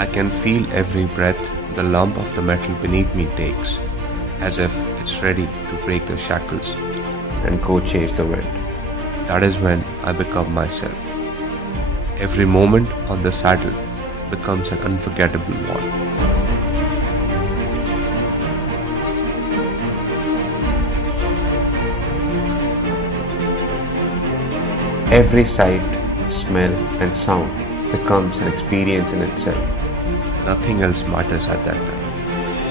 I can feel every breath the lump of the metal beneath me takes, as if it's ready to break the shackles and go chase the wind. That is when I become myself. Every moment on the saddle becomes an unforgettable one. Every sight, smell and sound becomes an experience in itself. Nothing else matters at that time.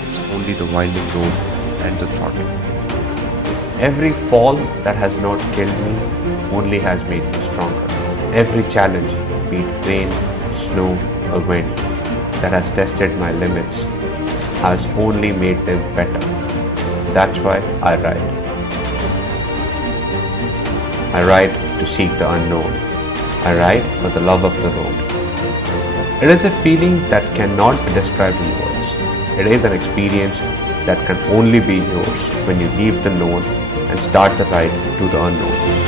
It's only the winding road and the throttle. Every fall that has not killed me only has made me stronger. Every challenge, be it rain, snow or wind, that has tested my limits has only made them better. That's why I ride. I ride to seek the unknown. I ride for the love of the road. It is a feeling that cannot be described in words. It is an experience that can only be yours when you leave the known and start the ride to the unknown.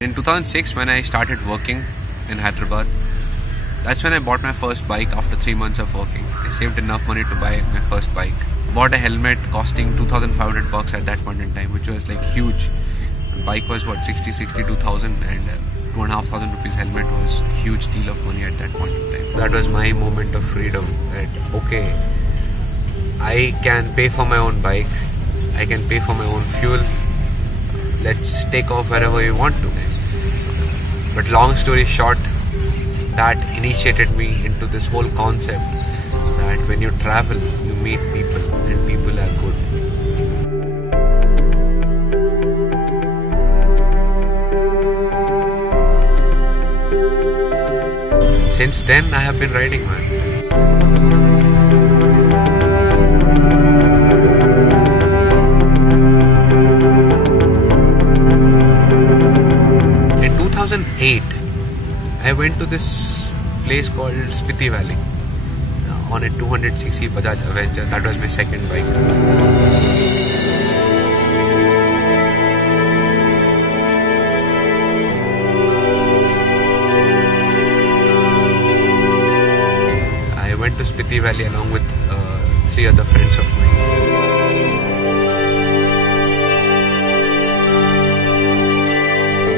In 2006, when I started working in Hyderabad, that's when I bought my first bike after 3 months of working. I saved enough money to buy my first bike. Bought a helmet costing 2,500 bucks at that point in time, which was like huge. The bike was what, 62,000, and 2,500 rupees helmet was a huge deal of money at that point in time. That was my moment of freedom, that okay, I can pay for my own bike, I can pay for my own fuel, let's take off wherever we want to. But long story short, that initiated me into this whole concept that when you travel, you meet people and people are good. Since then, I have been riding, man. In 2008, I went to this place called Spiti Valley on a 200cc Bajaj Avenger. That was my second bike. I went to Spiti Valley along with 3 other friends of mine.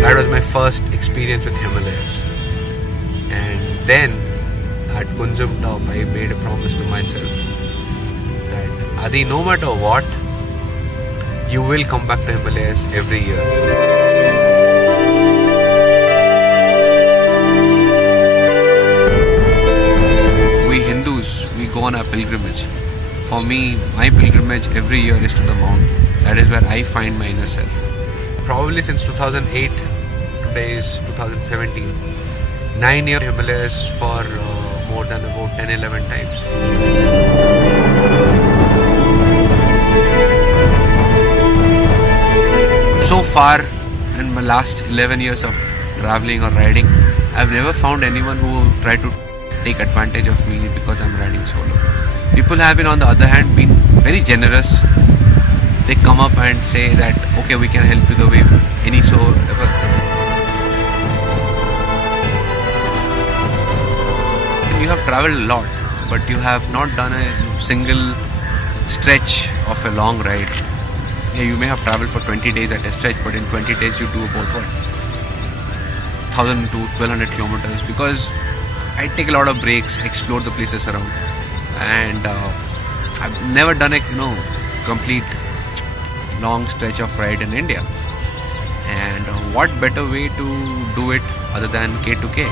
That was my first experience with Himalayas. And then at Kunjum Top, I made a promise to myself that Adi, no matter what, you will come back to Himalayas every year. We Hindus, we go on a pilgrimage. For me, my pilgrimage every year is to the mountain. That is where I find my inner self. Probably since 2008, today is 2017. 9 years Himalayas for more than about 10-11 times. So far in my last 11 years of traveling or riding, I've never found anyone who tried to take advantage of me because I'm riding solo. People have been, on the other hand, been very generous. They come up and say that okay, we can help you the way any so ever. You have traveled a lot, but you have not done a single stretch of a long ride. Yeah, you may have traveled for 20 days at a stretch, but in 20 days you do about what? 1,000 to 1,200 kilometers, because I take a lot of breaks, explore the places around, and I've never done a complete long stretch of ride in India. And what better way to do it other than K2K?